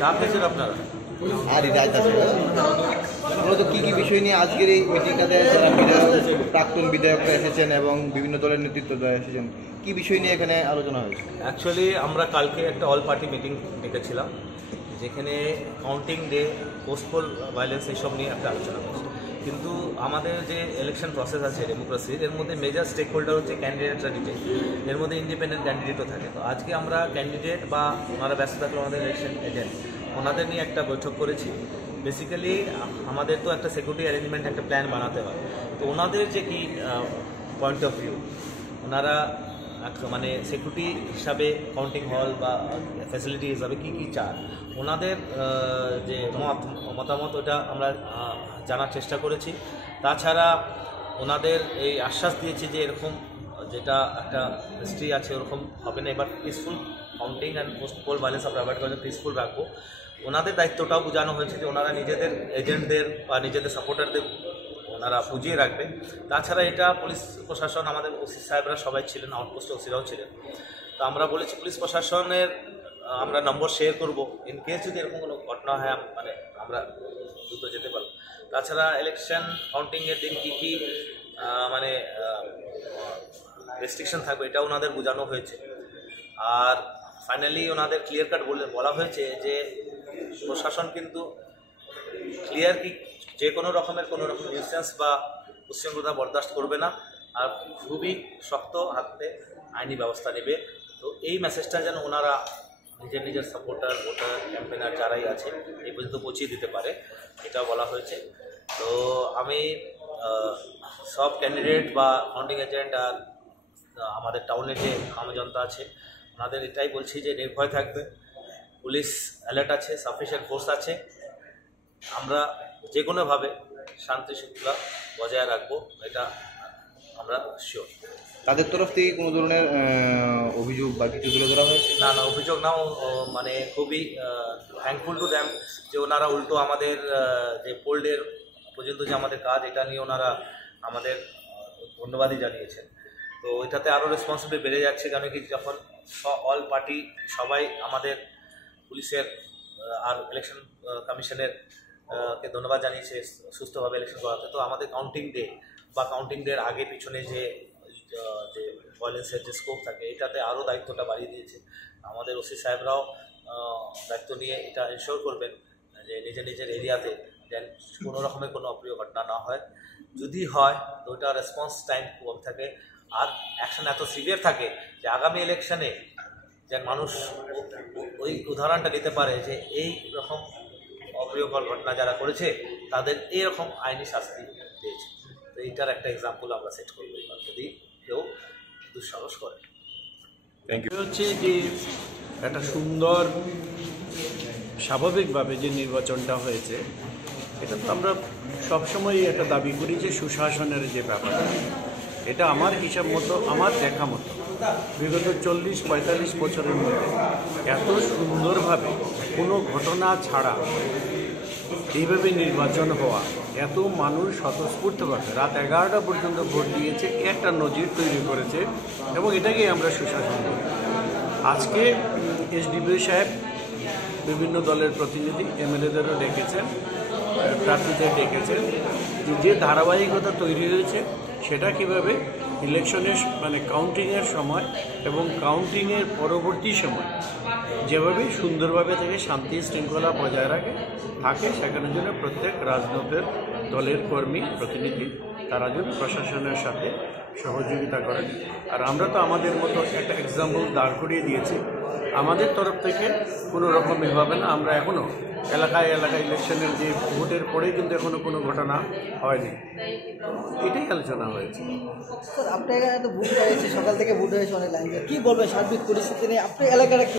চাপ দিয়েছেন আপনারা আর এটা মূলত কী কী বিষয় নিয়ে আজকের এই মিটিংটাতে যারা বিধায়ক প্রাক্তন বিধায়করা এসেছেন এবং বিভিন্ন দলের নেতৃত্বরা এসেছেন, কী বিষয় নিয়ে এখানে আলোচনা হয়েছে? অ্যাকচুয়ালি আমরা কালকে একটা অল পার্টি মিটিং ডেকেছিলাম, যেখানে কাউন্টিং ডে, পোস্টপোল ভায়োলেন্স এইসব নিয়ে একটা আলোচনা হয়েছে। কিন্তু আমাদের যে ইলেকশন প্রসেস আছে ডেমোক্রেসির, এর মধ্যে মেজর স্টেক হোল্ডার হচ্ছে ক্যান্ডিডেটরা নিজে, এর মধ্যে ইন্ডিপেন্ডেন্ট ক্যান্ডিডেটও থাকে। তো আজকে আমরা ক্যান্ডিডেট বা ওনারা ব্যস্ত থাকলে আমাদের ইলেকশন এজেন্ট, ওনাদের নিয়ে একটা বৈঠক করেছি। বেসিক্যালি আমাদের তো একটা সিকিউরিটি অ্যারেঞ্জমেন্ট, একটা প্ল্যান বানাতে হয়। তো ওনাদের যে কি পয়েন্ট অফ ভিউ, ওনারা মানে সিকিউরিটি হিসাবে কাউন্টিং হল বা ফ্যাসিলিটি হিসাবে কী কী চায়, ওনাদের যে মতামত ওটা আমরা জানার চেষ্টা করেছি। তাছাড়া ওনাদের এই আশ্বাস দিয়েছি যে এরকম যেটা একটা হিস্ট্রি আছে ওরকম হবে না, এবার peaceful counting and post-poll violence আমরা অ্যাভয়েড করে পিসফুল রাখবো। ওনাদের দায়িত্বটাও বোঝানো হয়েছে যে ওনারা নিজেদের এজেন্টদের বা নিজেদের সাপোর্টারদের ওনারা বুঝিয়ে রাখবে। তাছাড়া এটা পুলিশ প্রশাসন, আমাদের ওসি সাহেবরা সবাই ছিলেন, আউটপোস্টে ওসিরাও ছিলেন। তো আমরা বলেছি পুলিশ প্রশাসনের আমরা নম্বর শেয়ার করব, ইন কেস যদি এরকম কোনো ঘটনা হয় মানে আমরা দ্রুত যেতে পারব। তাছাড়া ইলেকশন কাউন্টিংয়ের দিন কী কী মানে রেস্ট্রিকশন থাকবে এটাও ওনাদের বোঝানো হয়েছে। আর ফাইনালি ওনাদের ক্লিয়ার কাট বলা হয়েছে যে প্রশাসন কিন্তু ক্লিয়ার কি যে কোনো রকম নিউসেন্স বা উচ্ছৃঙ্খলতা বরদাস্ত করবে না, আর খুবই শক্ত হাতে আইনি ব্যবস্থা নেবে। তো এই মেসেজটা যেন ওনারা নিজের সাপোর্টার, ভোটার, ক্যাম্পেনার যারাই আছে এই পর্যন্ত পৌঁছিয়ে দিতে পারে, এটাও বলা হয়েছে। তো আমি সব ক্যান্ডিডেট বা কাউন্টিং এজেন্ট আর আমাদের টাউনে যে আমজনতা আছে ওনাদের এটাই বলছি যে নির্ভয় থাকবে, পুলিশ অ্যালার্ট আছে, সাফিসিয়েন্ট ফোর্স আছে, আমরা যে কোনোভাবে শান্তি শৃঙ্খলা বজায় রাখবো, এটা আমরা শিওর। তাদের তরফ থেকে কোনো ধরনের অভিযোগ বা কিছু তুলে ধরা হয়েছে? না, অভিযোগ নাও, মানে খুবই থ্যাঙ্কফুল টু দ্যাম যে ওনারা উল্টো আমাদের যে পোল্ডের পর্যন্ত যে আমাদের কাজ, এটা নিয়ে ওনারা আমাদের ধন্যবাদই জানিয়েছেন। তো এটাতে আরও রেসপন্সিবিলিটি বেড়ে যাচ্ছে, কেন কি যখন অল পার্টি সবাই আমাদের পুলিশের আর ইলেকশন কমিশনের কে ধন্যবাদ জানিয়েছে সুস্থভাবে ইলেকশন করাতে। তো আমাদের কাউন্টিং ডে বা কাউন্টিং ডের আগে পিছনে যে ভায়োলেন্সের যে স্কোপ থাকে, এটাতে আরও দায়িত্বটা বাড়িয়ে দিয়েছে। আমাদের ওসি সাহেবরাও দায়িত্ব নিয়ে এটা এনশোর করবেন যে নিজের এরিয়াতে যেন কোনো রকমের কোনো অপ্রিয় ঘটনা না হয়। যদি হয় তো ওটা রেসপন্স টাইম কম থাকে, আর অ্যাকশন এত সিভিয়ার থাকে যে আগামী ইলেকশনে যেন মানুষ ওই উদাহরণটা নিতে পারে যে এই রকম অপ্রিয়কর ঘটনা যারা করেছে তাদের এরকম আইনি শাস্তি পেয়েছে। তো এইটার একটা এক্সাম্পল আমরা সেট করবো যদি কেউ দুঃসাহস করে। Thank you. হচ্ছে যে একটা সুন্দর স্বাভাবিকভাবে যে নির্বাচনটা হয়েছে, এটা তো আমরা সবসময়ই একটা দাবি করি যে সুশাসনের যে ব্যাপারটা, এটা আমার হিসাব মতো, আমার দেখা মতো বিগত 40-45 বছরের মধ্যে এত সুন্দরভাবে কোনো ঘটনা ছাড়া এইভাবে নির্বাচন হওয়া, এত মানুষ স্বতঃস্ফূর্তভাবে রাত 11টা পর্যন্ত ভোট দিয়েছে, একটা নজির তৈরি করেছে এবং এটাকেই আমরা সুশাসন করি। আজকে এসডিপিও সাহেব বিভিন্ন দলের প্রতিনিধি, এমএলএদেরও ডেকেছেন, প্রার্থীদের ডেকেছেন, যে ধারাবাহিকতা তৈরি হয়েছে সেটা কিভাবে ইলেকশনের মানে কাউন্টিংয়ের সময় এবং কাউন্টিংয়ের পরবর্তী সময় যেভাবে সুন্দরভাবে থেকে শান্তি শৃঙ্খলা বজায় থাকে সেখানের জন্য প্রত্যেক রাজনৈতিক দলের কর্মী প্রতিনিধি তারা যেন প্রশাসনের সাথে সহযোগিতা করেন। আর আমরা তো আমাদের মতো একটা এক্সাম্পল দাঁড় করিয়ে দিয়েছি, আমাদের তরফ থেকে কোনো রকম হবে না। আমরা এখনও এলাকায় ইলেকশনের যে ভোটের পরেই কিন্তু এখনও কোনো ঘটনা হয়নি, এটাই আলোচনা হয়েছে। স্যার, আপনার এখানে তো ভোট হয়েছে, সকাল থেকে ভোট হয়েছে অনেক লাইন, কী বলবেন সার্বিক পরিস্থিতি নিয়ে আপনার এলাকাটা?